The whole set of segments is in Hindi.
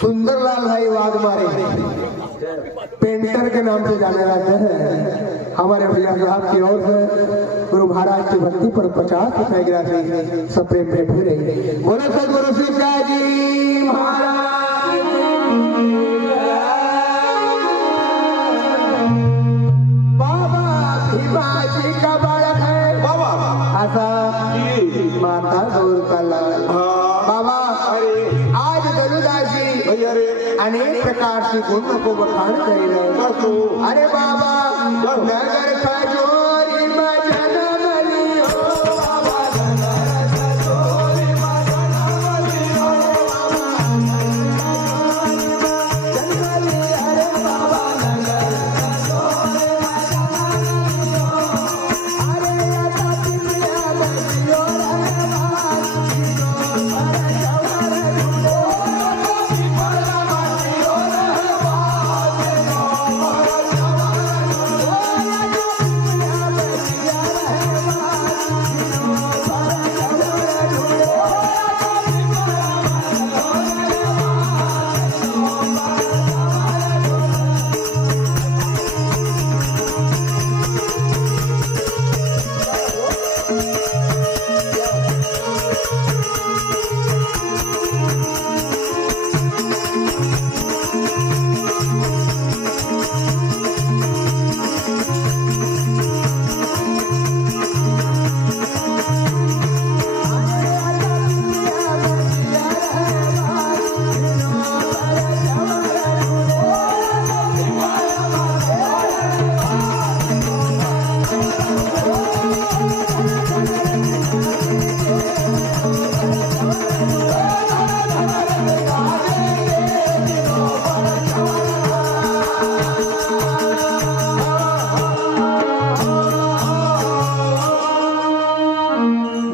सुंदरलाल भाई वाघमारे पेंटर के नाम से जाने जाते हैं। हमारे भैया साहब की ओर से गुरु महाराज की भक्ति पर पचास रुपए गिरा दी सब प्रेम में भूल रही। बोलो सदगुरु जी महाराज। है। माता गौर का लाल हाँ। बाबा अरे। अनेक प्रकार से गुण को बखान करे अरे बाबा नगर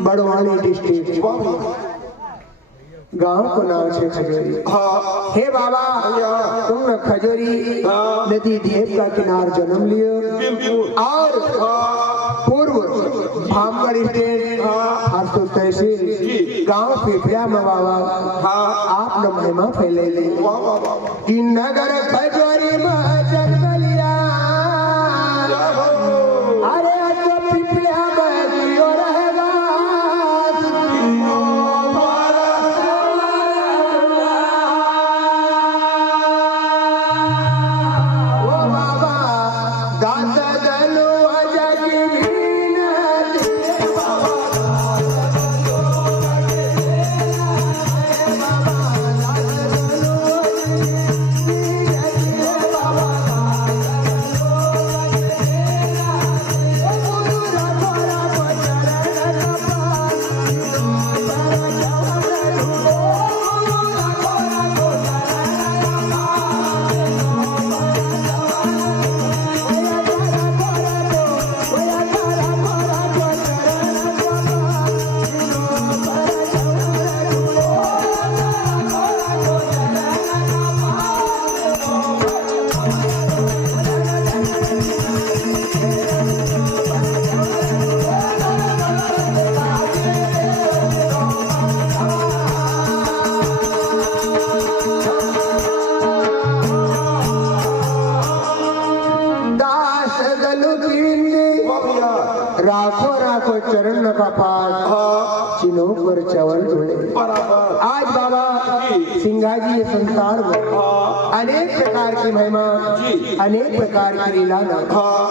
बड़वानी डिस्ट्रिक्ट गाँव को नाम है खजोरी। हाँ। हे बाबा तुम न खजोरी हाँ। नदी देव का किनार जन्म लियो। और हाँ। पूर्व भामगढ़ स्टेट हरसो तहसील गाँव पिपरिया में बाबा हाँ। आप न महिमा फैले ले नगर खजोरी में राखो लाखों चरण का पास हाँ। चिन्हों पर चवन जुड़े आज बाबा सिंघा जी ये संसार में हाँ। अनेक प्रकार की महिमा अनेक प्रकार की लीला हाँ।